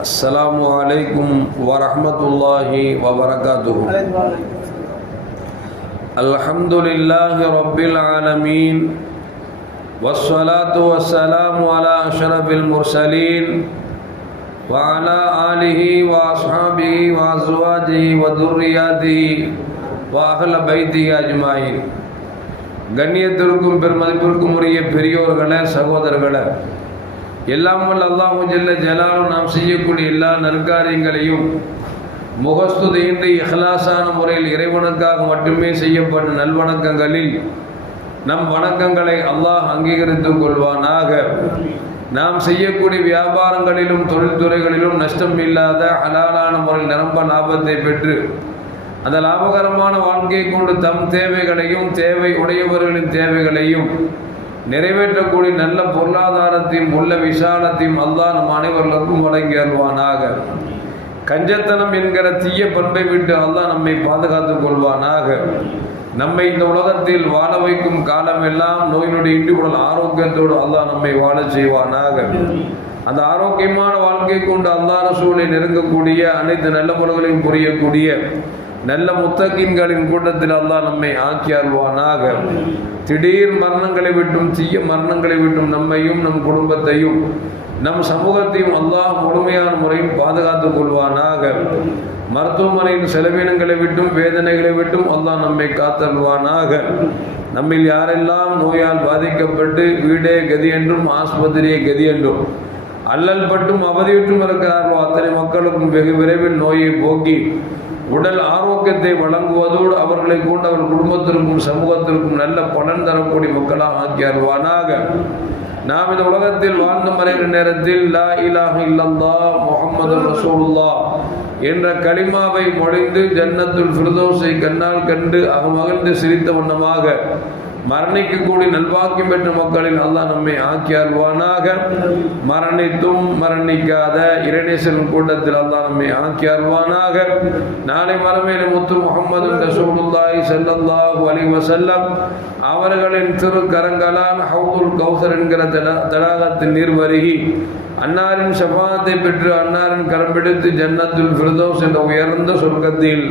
السلام عليكم ورحمة الله وبركاته. الحمد لله رب العالمين والصلاة والسلام على أشرف المرسلين وعلى آله وأصحابه وأزواجه وذرياته وأهل بيته أجمعين. கண்ணியத்திற்கும் பெருமதிப்பிற்கும் உரிய பெரியோர்களே, சகோதரர்களே, எல்லாம் வல்ல அல்லாஹு ஜல்ல ஜலாலும் நாம் செய்யக்கூடிய எல்லா நற்காரியங்களையும் முகஸ்துதியின்றி இஹ்லாஸான முறையில் இறைவனுக்காக மட்டுமே செய்யப்பட்ட நல்வணக்கங்களில் நம் வணக்கங்களை அல்லாஹ் அங்கீகரித்துக் கொள்வானாக. நாம் செய்யக்கூடிய வியாபாரங்களிலும் தொழில்துறைகளிலும் நஷ்டம் இல்லாத ஹலாலான முறையில் நிரம்ப லாபத்தை பெற்று அந்த லாபகரமான வாழ்க்கையை கொண்டு தம் தேவைகளையும் தேவை உடையவர்களின் தேவைகளையும் நிறைவேற்றக்கூடிய நல்ல பொருளாதாரத்தையும் உள்ள விசாலத்தையும் அல்லாஹ் நம் அனைவர்களுக்கும் வழங்கி அருள்வானாக. கஞ்சத்தனம் என்கிற தீய பண்பை விட்டு அல்லாஹ் நம்மை பாதுகாத்துக் கொள்வானாக. நம்மை இந்த உலகத்தில் வாழ வைக்கும் காலம் எல்லாம் நோயினுடைய இன்றி உடல் ஆரோக்கியத்தோடு அல்லாஹ் நம்மை வாழ செய்வானாக. அந்த ஆரோக்கியமான வாழ்க்கை கொண்டு அல்லாஹ் ரசூலை நெருங்கக்கூடிய அனைத்து நல்ல முறைகளையும் புரியக்கூடிய நல்ல முத்தகீன்களின் கூட்டத்தில் அல்லாஹ் நம்மை ஆக்கி அருள்வானாக. திடீர் மரணங்களை விட்டும் தீய மரணங்களை விட்டும் நம்மையும் நம் குடும்பத்தையும் நம் சமூகத்தையும் அல்லாஹ் முழுமையான முறையில் பாதுகாத்துக் கொள்வானாக. மருத்துவமனையின் செலவினங்களை விட்டும் வேதனைகளை விட்டும் அல்லாஹ் நம்மை காத்தருள்வானாக. நம்மில் யாரெல்லாம் நோயால் பாதிக்கப்பட்டு வீடே கதி என்றும் ஆஸ்பத்திரியே கதி என்றும் அல்லல் பட்டும் அவதியுற்றும் இருக்கிறார்களோ அத்தனை மக்களுக்கும் வெகு விரைவில் நோயை போக்கி உடல் ஆரோக்கியத்தை வழங்குவதோடு அவர்களை கொண்டு அவர் குடும்பத்திற்கும் சமூகத்திற்கும் நல்ல பலன் தரக்கூடிய மக்களாக ஆக்கி அருள்வானாக. நாம் இந்த உலகத்தில் வாழ்ந்து மறைகிற நேரத்தில் லா இலாஹ இல்லல்லாஹ் முஹம்மது ரசூலுல்லாஹ் என்ற கலிமாவை மொழிந்து ஜன்னத்துல் ஃபிர்தௌஸை கண்ணால் கண்டு மகிழ்ந்து சிரித்த வண்ணமாக மரணிக்கக்கூடிய நல்வாக்கியம் பெற்ற மக்களில் அல்லாஹ் நம்மை ஆக்கி அருள்வானாக. மரணித்தும் மரணிக்காத இறைநேசரின் கூட்டத்தில் அல்லாஹ் நம்மை ஆக்கி அருள்வானாக. நாளை மறுமையில முத்து முஹம்மது ரசூலுல்லாஹி ஸல்லல்லாஹு அலைஹி வஸல்லம் அவர்களின் திருக்கரங்களால் ஹவுதுல் கௌசர் என்கிற தடாகத்தின் நீர் வருகி அன்னாரின் ஷஃபாஅத்தை பெற்று அன்னாரின் கரம் பிடித்து ஜன்னத்துல் ஃபிர்தௌஸ் என்ற உயர்ந்த சொர்க்கத்தில்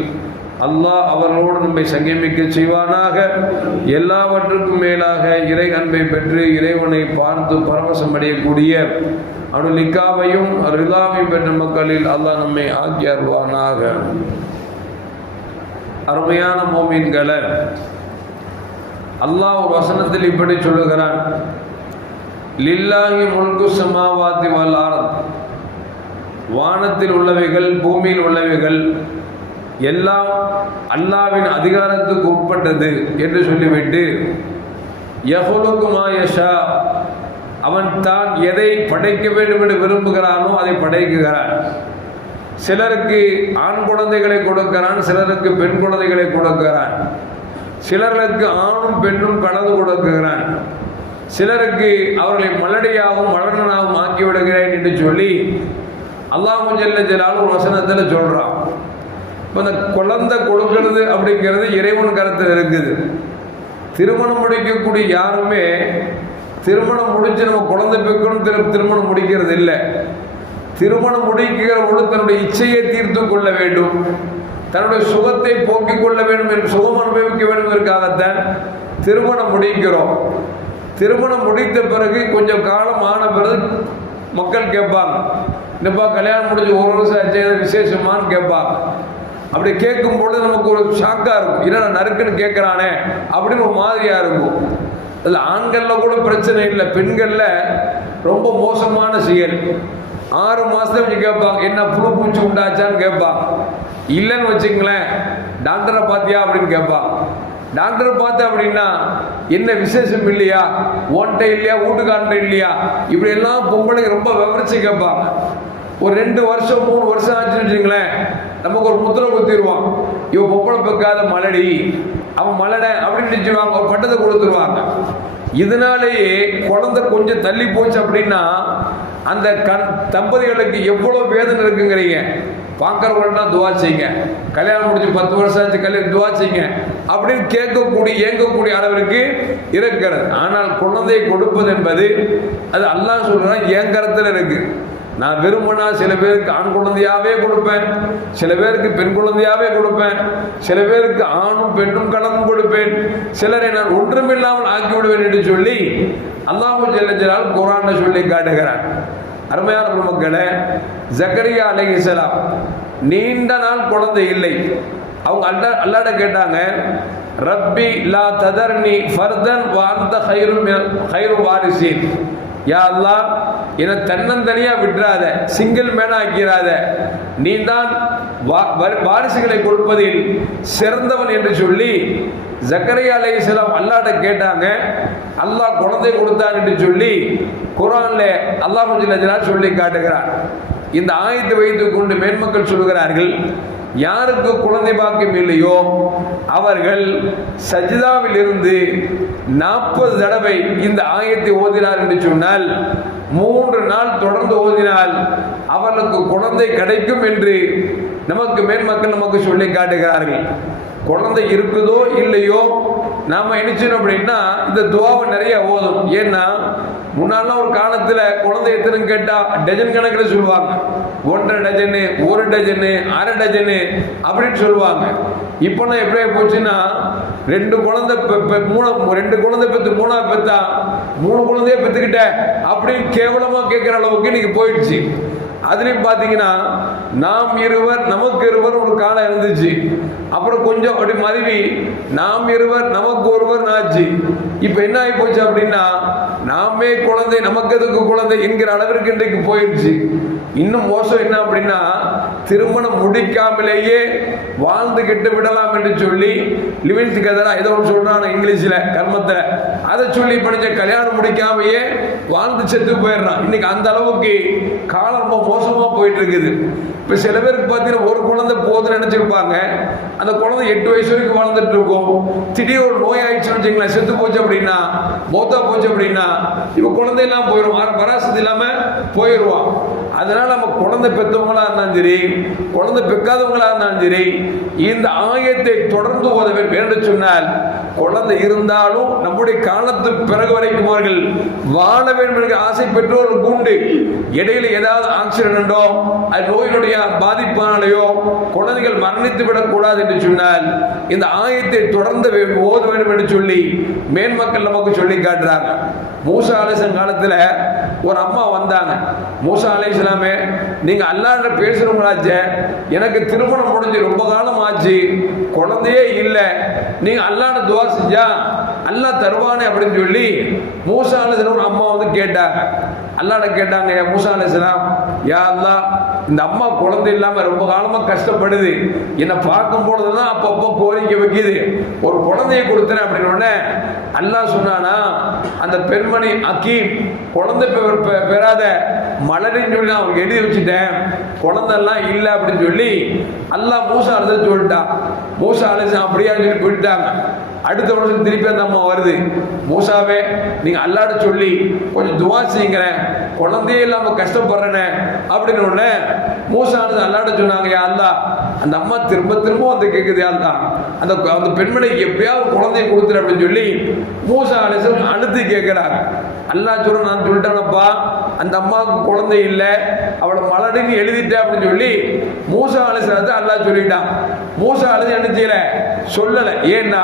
அல்லாஹ் அவர்களோடு நம்மை சங்கமிக்க செய்வானாக. எல்லாவற்றுக்கும் மேலாக இறை அன்பை பெற்று இறைவனை பார்த்து பரவசம் அடையக்கூடிய அருளிக்காவையும் ரிதாவையும் பெற்ற மக்களில் அல்லாஹ் நம்மை ஆக்கி அருள்வானாக. அருமையான மோமீன்களை, அல்லாஹ் ஒரு வசனத்தில் இப்படி சொல்லுகிறான், லில்லாஹி முல்கு ஸமாவாத்தி வல் அர்த், வானத்தில் உள்ளவைகள் பூமியில் உள்ளவைகள் எல்லாம் அல்லாஹ்வின் அதிகாரத்துக்கு உட்பட்டது என்று சொல்லிவிட்டு யஹ்லுகு மா யஷா, அவன் தான் எதை படைக்க வேண்டும் என்று விரும்புகிறானோ அதை படைக்குகிறான். சிலருக்கு ஆண் குழந்தைகளை கொடுக்கிறான், சிலருக்கு பெண் குழந்தைகளை கொடுக்கிறான், சிலருக்கு ஆணும் பெண்ணும் கலந்து கொடுக்கிறான், சிலருக்கு அவர்களை மலடியாகவும் மலரனாகவும் ஆக்கி விடுகிறேன் என்று சொல்லி அல்லாஹ் ஜல்ல ஜலாலுஹு ஒரு வசனத்தில் சொல்றான். இப்போ இந்த குழந்தை கொடுக்கிறது அப்படிங்கிறது இறைவன் கருத்தில் இருக்குது. திருமணம் முடிக்கக்கூடிய யாருமே திருமணம் முடிச்சு நம்ம குழந்தை பெக்கணும் திருமணம் முடிக்கிறது இல்லை. திருமணம் முடிக்கிற பொழுது தன்னுடைய இச்சையை தீர்த்து கொள்ள வேண்டும், தன்னுடைய சுகத்தை போக்கிக் கொள்ள வேண்டும் என்று சுகம் அனுபவிக்க வேண்டும் என்பதற்காகத்தான் திருமணம் முடிக்கிறோம். திருமணம் முடித்த பிறகு கொஞ்சம் காலம் ஆன பிறகு மக்கள் கேட்பாங்க, என்னப்பா கல்யாணம் முடிஞ்சு ஒரு வருஷம் ஆச்சு, விசேஷமானு கேட்பாங்க. அப்படி கேட்கும் பொழுது நமக்கு ஒரு ஷாக்காக இருக்கும், என்னடா நறுக்குன்னு கேட்குறானே அப்படின்னு ஒரு மாதிரியாக இருக்கும். அதில் ஆண்களில் கூட பிரச்சனை இல்லை, பெண்களில் ரொம்ப மோசமான செயல். 6 மாதத்தை வச்சு கேட்பாங்க, என்ன புழு பூச்சி உண்டாச்சான்னு கேட்பாங்க. இல்லைன்னு வச்சுங்களேன், டாக்டரை பார்த்தியா அப்படின்னு கேட்பாங்க. டாக்டரை பார்த்து அப்படின்னா என்ன விசேஷம் இல்லையா, ஓன்ட்ட இல்லையா, வீட்டுக்காண்ட இல்லையா, இப்படி எல்லாம் பொம்பளைங்க ரொம்ப விவரிச்சு கேட்பாங்க. ஒரு 2 வருஷம் 3 வருஷம் ஆச்சுன்னு வச்சுங்களேன், நமக்கு ஒரு முத்திரை குத்திடுவான், இவன் பொம்பளை பெக்காத மலடி, அவன் மலடை அப்படின்னு நினைச்சுவாங்க, ஒரு பட்டத்தை கொடுத்துருவாங்க. இதனாலேயே குழந்தை கொஞ்சம் தள்ளி போச்சு அப்படின்னா அந்த தம்பதிகளுக்கு எவ்வளோ வேதனை இருக்குங்கிறீங்க. பார்க்குறவங்கள்ட்ட துவா செய்யுங்க, கல்யாணம் முடிச்சு 10 வருஷம் ஆச்சு கல்யாணம் துவா செய்யுங்க அப்படின்னு கேட்கக்கூடிய ஏங்கக்கூடிய அளவிற்கு இருக்கிறது. ஆனால் குழந்தையை கொடுப்பது என்பது அது அல்லாஹ் சொல்கிறான் என் கருத்தில் இருக்கு. நான் விரும்பினா சில பேருக்கு ஆண் குழந்தையாவே கொடுப்பேன், சில பேருக்கு பெண் குழந்தையாவே கொடுப்பேன், சில பேருக்கு ஆணும் பெண்ணும் கலந்து கொடுப்பேன், சிலரை நான் ஒன்றுமில்லாமல் ஆக்கி விடுவேன் என்று சொல்லி அல்லாஹ் ஜல்ல ஜலால் குர்ஆன்ல சொல்லி காட்டுகிறார். அருமையான மக்களே, ஜக்கரியா அலைஹிஸ்ஸலாம் நீண்ட நாள் குழந்தை இல்லை. அவங்க அல்லாஹ்ட்ட கேட்டாங்க, ரப்பி லா ததர்னி ஃபர்தன் வ அன்த கைரு வாரிசீன். யா அல்லாஹ், என்னை தன்னந்தனியா விட்டுறாத, சிங்கிள் மேனா ஆக்கிறாத, நீ தான் வாரிசுகளை கொடுப்பதில் சிறந்தவன் என்று சொல்லி ஜக்கரியா அலைஹிஸ்ஸலாம் அல்லாஹ்ட்ட கேட்டாங்க. அல்லாஹ் குழந்தை கொடுத்தான் என்று சொல்லி குர்ஆன்ல அல்லாஹ் ஜல்ல ஜலால் சொல்லி காட்டுகிறார். இந்த ஆயத்தை வைத்துக் கொண்டு மேன்மக்கள் சொல்கிறார்கள், யாருக்கு குழந்தை பாக்கியம் இல்லையோ அவர்கள் சஜிதாவில் இருந்து 40 தடவை இந்த ஆயத்தை ஓதினார் என்று சொன்னால், 3 நாள் தொடர்ந்து ஓதினால் அவர்களுக்கு குழந்தை கிடைக்கும் என்று நமக்கு மேன்மக்கள் நமக்கு சொல்லி காட்டுகிறார்கள். குழந்தை இருக்குதோ இல்லையோ நாம என்ன செய்யணும் அப்படின்னா இந்த துவாவை நிறைய ஓதும். ஏன்னா முன்னாலாம் ஒரு காலத்துல குழந்தை எத்தனை கேட்டா டஜன் கணக்கில் சொல்லுவாங்க. 1.5 டஜனு, 1 டஜனு, 1/2 டஜனு அப்படின்னு சொல்லுவாங்க. இப்போ நான் எப்படி போச்சுன்னா 2 குழந்தை 2 குழந்தை பெற்று 3ஆவது பெற்றா 3 குழந்தைய பெற்றுக்கிட்ட அப்படின்னு கேவலமா கேட்கிற அளவுக்கு இன்னைக்கு போயிடுச்சு. அதுலயும் பாத்தீங்கன்னா நாம் இருவர் நமக்கு இருவர் ஒரு காலம் இருந்துச்சு. அப்புறம் கொஞ்சம் அப்படி மருவி நாம் இருவர் நமக்கு ஒருவர் ஆச்சு. இப்ப என்ன ஆகி போச்சு அப்படின்னா நாமே குழந்தை நமக்கு எதுக்கு குழந்தை என்கிற அளவிற்கு இன்றைக்கு போயிடுச்சு. இன்னும் மோசம் என்ன அப்படின்னா திருமணம் முடிக்காமலேயே வாழ்ந்து கெட்டு விடலாம் என்று சொல்லி லிவிங் டுகெதரா ஏதோ ஒன்று சொல்றான் இங்கிலீஷ்ல கர்மத்துல, அதை சொல்லி படிச்ச கல்யாணம் முடிக்காமையே வாழ்ந்து செத்து போயிடுறான். இன்னைக்கு அந்த அளவுக்கு காலம் ரொம்ப மோசமா போயிட்டு இருக்குது. இப்ப சில பேருக்கு பார்த்தீங்கன்னா ஒரு குழந்தை போதுன்னு நினைச்சிருப்பாங்க. அந்த குழந்தை 8 வயசு வரைக்கும் வாழ்ந்துட்டு இருக்கும். திடீர் ஒரு நோய் ஆயிடுச்சுன்னு வச்சுங்களேன், செத்து போச்சு அப்படின்னா, மௌத்தா போச்சு அப்படின்னா இப்ப குழந்தையெல்லாம் போயிடும், பராசத்து இல்லாம போயிடுவான். அதனால நம்ம குழந்தை பெற்றவங்களா இருந்தாலும் சரி, குழந்தை பெக்காதவங்களா இருந்தாலும் சரி, இந்த ஆயத்தை தொடர்ந்து ஓத வேண்டும் சொன்னால் குழந்தை இருந்தாலும் நம்முடைய காலத்துக்கு பிறகு வரைக்கும் அவர்கள் வாழ வேண்டும் என்ற ஆசை பெற்றோர்கள் உண்டு. இடையில ஏதாவது ஆக்சிடென்டோ அது நோயினுடைய பாதிப்பானாலேயோ குழந்தைகள் மரணித்து விடக்கூடாது என்று சொன்னால் இந்த ஆயத்தை தொடர்ந்து ஓத வேண்டும் என்று சொல்லி மேன்மக்கள் நமக்கு சொல்லி காட்டுறாங்க. மூசா அலைஹிஸ்ஸலாம் காலத்துல ஒரு அம்மா வந்தாங்க. மூசா அலைஹிஸ்ஸலாமே, நீங்க அல்லாஹ்ட்ட பேசுறவங்களாச்சே, எனக்கு திருமணம் முடிஞ்சு ரொம்ப காலம் ஆச்சு, குழந்தையே இல்லை, நீங்க அல்லாஹ்ட்ட துவா செஞ்சா அல்லாஹ் தருவானே அப்படின்னு சொல்லி மூசா அலைஹிஸ்ஸலாம் ஒரு அம்மா வந்து கேட்டாங்க. அல்லாஹ்ட்ட கேட்டாங்க, மூசா அலைஹிஸ்ஸலாம், யா அல்லாஹ், இந்த அம்மா குழந்தை இல்லாம ரொம்ப காலமா கஷ்டப்படுது, என்னை பார்க்கும் பொழுதுதான் அப்பப்போ கோரிக்கை வைக்குது, ஒரு குழந்தைய கொடுத்துறேன் அப்படின்னு அல்லாஹ் சொன்னானா, அந்த பெண்மணி அக்கீம் குழந்தை பெறாத மலரின்னு சொல்லி நான் அவங்களுக்கு எழுதி வச்சுட்டேன், குழந்தை எல்லாம் இல்லை அப்படின்னு சொல்லி அல்லாஹ் மூசா அலைஹிஸ்ஸலாம் சொல்லிட்டான். மூசா அலைஹிஸ்ஸலாம் அப்படியா சொல்லி போயிட்டாங்க. அடுத்த வருஷம் திருப்பி அந்த அம்மா வருது, மூசாவே நீங்க அல்லாஹ்ட்ட சொல்லி கொஞ்சம் துவா செய்யுங்கிறேன், குழந்தையே இல்லாம கஷ்டப்படுறேனே அப்படின்னு உடனே மூசா அல்லாஹ்ட்ட சொன்னாங்க, யா அல்லாஹ், அந்த அம்மா திரும்ப திரும்ப வந்து கேட்குது, யா அல்லாஹ், அந்த பெண்மணிக்கு எப்படியாவது குழந்தைய கொடுத்துரு அப்படின்னு சொல்லி மூசா அலைஹிஸ்ஸலாம் அழுத்தி கேட்கிறாங்க. அல்லாஹ் சொல்ற, நான் சொல்லிட்டேனப்பா, அந்த அம்மாவுக்கு குழந்தை இல்லை, அவளை மலடின்னு எழுதிட்டேன் அப்படின்னு சொல்லி மூசா அலைஹிஸ்ஸலாத்தை அல்லாஹ் சொல்லிட்டான். மூசா அலைஹிஸ்ஸலாம் என்ன செய்யல, சொல்லலை. ஏன்னா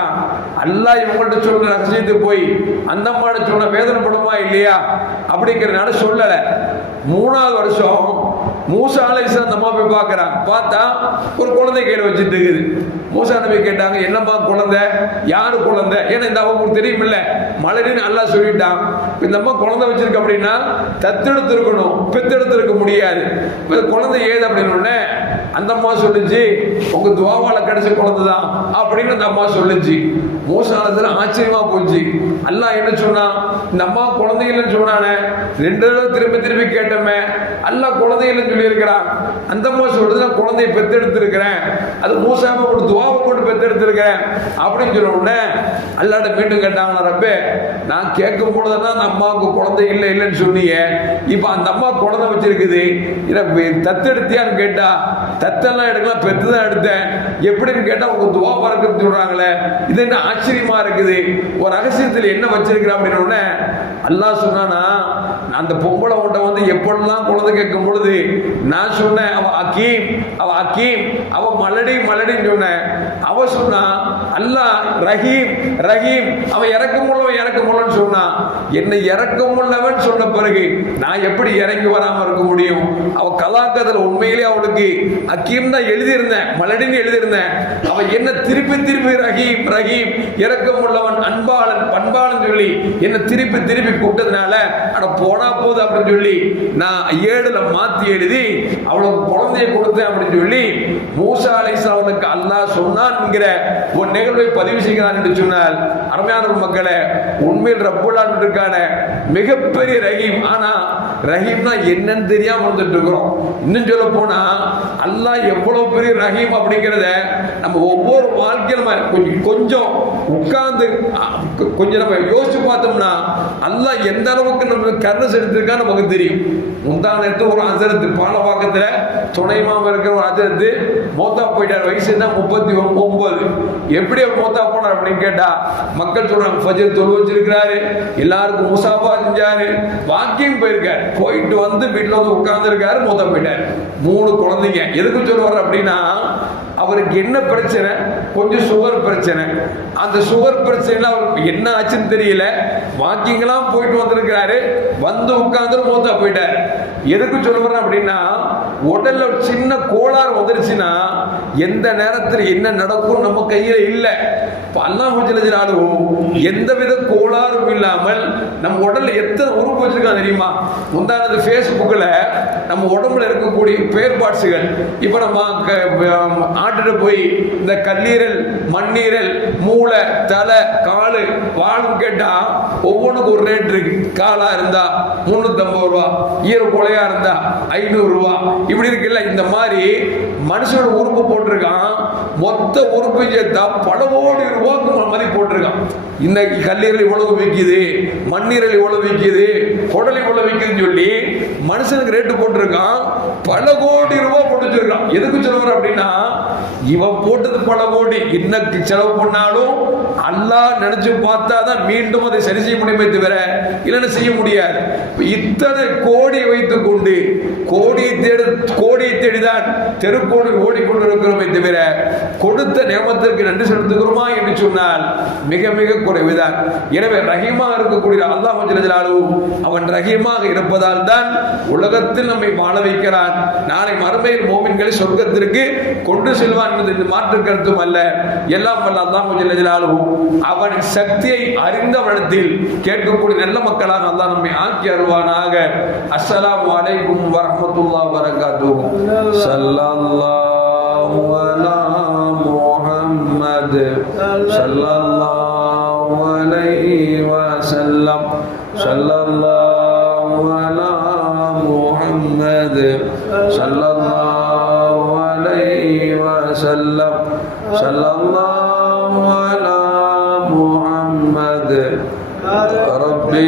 அல்லாஹ் இவங்கள்ட்ட சொல்ற ரகசியத்தை போய் அந்த அம்மாட்ட சொன்ன வேதனைப்படுமா இல்லையா அப்படிங்கிறதுனால சொல்லலை. 3ஆவது வருஷம் மூசா அலைஹிஸ்ஸலாம் அந்த அம்மா போய் பார்க்கறாங்க. பார்த்தா ஒரு குழந்தை கையில் வச்சுட்டு இருக்குது. மூசா நபி கேட்டாங்க, என்னம்மா குழந்தை, யாரு குழந்தை? ஏன்னா இந்த அவங்களுக்கு தெரியும் இல்ல, மலரின்னு அல்லாஹ் சொல்லிட்டான். இந்த அம்மா குழந்தை வச்சிருக்கு அப்படின்னா தத்தெடுத்து இருக்கணும், பெத்தெடுத்து இருக்க முடியாது. குழந்தை ஏது அப்படின்னு அந்த அம்மா சொல்லுச்சு, உங்க துவாவால கிடைச்ச குழந்தை தான் அப்படின்னு அந்த அம்மா சொல்லுச்சு. மூசா அலைஹிஸ்ஸலாம் ஆச்சரியமா போச்சு. அல்லாஹ் என்ன சொன்னா, இந்த அம்மா குழந்தை இல்லைன்னு சொன்னானே, 2 தடவை திரும்பி திரும்பி கேட்டோமே, அல்லாஹ் குழந்தை இல்லைன்னு சொல்லி இருக்கிறான். அந்த அம்மா சொல்றது, நான் குழந்தையை பெத்தெடுத்து இருக்கிறேன், அது மூசாவை ஒரு துவாவை கொண்டு பெத்தெடுத்து இருக்கிறேன் அப்படின்னு சொன்ன உடனே அல்லாஹ்ட்ட மீண்டும் கேட்டாங்க, ரப்பே, நான் கேட்கும் பொழுதுதான் அந்த அம்மாவுக்கு குழந்தை இல்லை இல்லைன்னு சொன்னீங்க, இப்ப அந்த அம்மா குழந்தை வச்சிருக்குது, தத்தெடுத்தியான்னு கேட்டா தத்தெல்லாம் எடுக்கலாம், பெத்து தான் எடுத்தேன், எப்படின்னு கேட்டா உங்க துவா பறக்குன்னு சொல்றாங்களே, இது என்ன ஆச்சரியமா இருக்குது, ஒரு ரகசியத்தில் என்ன வச்சிருக்கிற அப்படின்னு அல்லாஹ் சொன்னானா, அந்த பொம்பளை உன்ட்ட வந்து எப்படிலாம் குழந்தை கேட்கும் பொழுது நான் சொன்னேன் அவ அக்கீம், அவ மலடின்னு சொன்னேன். அவ சொன்னா அல்லாஹ் ரஹீம் ரஹீம், அவ இறக்கமுள்ளவன் சொன்னா. என்னை இறக்கமுள்ளவன் சொன்ன பிறகு நான் எப்படி இறங்கி வராம இருக்க முடியும்? அவ கலாக்கத்தில் உண்மையிலே அவளுக்கு அக்கீம் தான் எழுதியிருந்தேன், மலடின்னு எழுதியிருந்தேன். அவ என்ன திருப்பி ரஹீம் ரஹீம், இறக்கமுள்ளவன், அன்பாளன், பண்பாளன் சொல்லி என்ன திருப்பி கூட்டதுனால அட போனா போகுது அப்படின்னு சொல்லி நான் 7ல மாத்தி எழுதி அவளுக்கு குழந்தையை கொடுத்தேன் அப்படின்னு சொல்லி மூசா அலைஹிஸ்ஸலாமுக்கு அல்லாஹ் சொன்னான் என்கிற ஒரு நிகழ்வை பதிவு செய்கிறான் என்று சொன்னால், அருமையான மக்களே, உண்மையில் ரப்புல் ஆலமீன் இருக்கான மிகப்பெரிய ரஹீம். ஆனா ரஹீம்னா என்னன்னு தெரியாம வந்துட்டு இருக்கிறோம். இன்னும் சொல்ல போனா அல்லாஹ் எவ்வளவு பெரிய ரஹீம் அப்படிங்கிறத நம்ம ஒவ்வொரு வாழ்க்கையில கொஞ்சம் உட்கார்ந்து கொஞ்சம் நம்ம யோசிச்சு பார்த்தோம்னா அல்லாஹ் எந்த அளவுக்கு நம்ம கருணை செலுத்திருக்கா நமக்கு தெரியும். முந்தானத்து ஒரு அசரத்து பாலவாக்கத்துல துணைமாம இருக்கிற ஒரு அசரத்து மோத்தா போயிட்டார். வயசு என்ன 39. எப்படி மோத்தா போனார் அப்படின்னு கேட்டா மக்கள் சொல்றாங்க ஃபஜர் தொழு வச்சிருக்கிறாரு, எல்லாருக்கும் முசாபா செஞ்சாரு, வாக்கிங் போயிருக்காரு, போயிட்டு வந்து வீட்டுல வந்து உட்கார்ந்து இருக்காரு, மோத்தா போயிட்டாரு. 3 குழந்தைங்க. எதுக்கு சொல்லுவார் அப்படின்னா அவருக்கு என்ன பிரச்சனை? கொஞ்சம் சுகர் பிரச்சனை. அந்த சுகர் பிரச்சனை அவருக்கு என்ன ஆச்சுன்னு தெரியல. வாக்கிங்லாம் போயிட்டு வந்திருக்கிறாரு, வந்து உட்கார்ந்து மூத்தா போயிட்டாரு. எதுக்கு சொல்லுறேன் அப்படின்னா உடல்ல சின்ன கோளாறு வந்துருச்சுன்னா எந்த நேரத்தில் என்ன நடக்கும் நம்ம கையில இல்லை. அல்லாஹ் ஜல்ல ஜலாலுஹு எந்தவித கோளாறும் இல்லாமல் நம்ம உடல்ல எத்தனை உறுப்பு வச்சிருக்காங்க தெரியுமா? முந்தானது ஃபேஸ்புக்கில் நம்ம உடம்புல இருக்கக்கூடிய பேர் பார்ட்ஸுகள் இப்போ நம்ம ஆட்டுட்டு போய் இந்த கல்லீரல், மண்ணீரல், மூளை, தலை, காலு, வாழும் கேட்டா ஒவ்வொன்றுக்கு ஒரு ரேட் இருக்கு. காலா இருந்தா 350 ரூபா, ஈர கொலையா இருந்தா 500 ரூபா, இப்படி இருக்குல்ல. இந்த மாதிரி மனுஷனோட உறுப்பு போட்டிருக்கான். மொத்த உறுப்பு சேர்த்தா பல கோடி ரூபாய்க்கு மாதிரி போட்டிருக்கான். இந்த கல்லீரல் இவ்வளவு விற்கிது, மண்ணீரல் இவ்வளவு விற்கிது, குடல் இவ்வளவு விற்குதுன்னு சொல்லி மனுஷனுக்கு ரேட்டு போட்டிருக்கான். பல கோடி ரூபாய் போட்டு வச்சிருக்கான். எதுக்கு சொல்லுவார் அப்படின்னா இவன் போட்டது பல கோடி. இன்னைக்கு செலவு பண்ணாலும் அல்லாஹ் நினைச்சு பார்த்தாதான் மீண்டும் அதை சரி செய்ய முடியுமே தவிர இல்லைன்னு செய்ய முடியாது. இத்தனை கோடியை வைத்துக் கொண்டு கோடியை தேடிதான் தெருக்கோடி ஓடிக்கொண்டிருக்கிறோமே தவிர கொடுத்த நேமத்திற்கு நன்றி செலுத்துகிறோமா என்று சொன்னால் மிக மிக குறைவுதான். எனவே ரஹீமாக இருக்கக்கூடிய அல்லாஹ் ஜல்ல ஜலாலுஹு அவன் ரஹீமாக இருப்பதால் தான் உலகத்தில் நம்மை வாழ வைக்கிறான். நாளை மறுமையில் மோமின்களை சொர்க்கத்திற்கு கொண்டு செல்வான் என்பது மாற்று கருத்தும் அல்ல. எல்லாம் வல்ல அல்லாஹ் ஜல்ல ஜலாலுஹு அவனின் சக்தியை அறிந்தவனத்தில் கேட்கக்கூடிய நல்ல மக்களாக அல்லாஹ் நம்மை ஆக்கி அருள்வானாக. அஸ்ஸலாமு அலைக்கும் வரஹ்மத்துல்லாஹி வபரகாத்துஹு. ஸல்லல்லாஹு அலா முஹம்மத் ஸல்லல்லாஹு அலைஹி வஸல்லம். ஸல்லல்லாஹு அலா முஹம்மத் ஸல்லல்லாஹு அலைஹி வஸல்லம். ஸல்லல்லாஹு அலா முஹம்மத். ரப்பி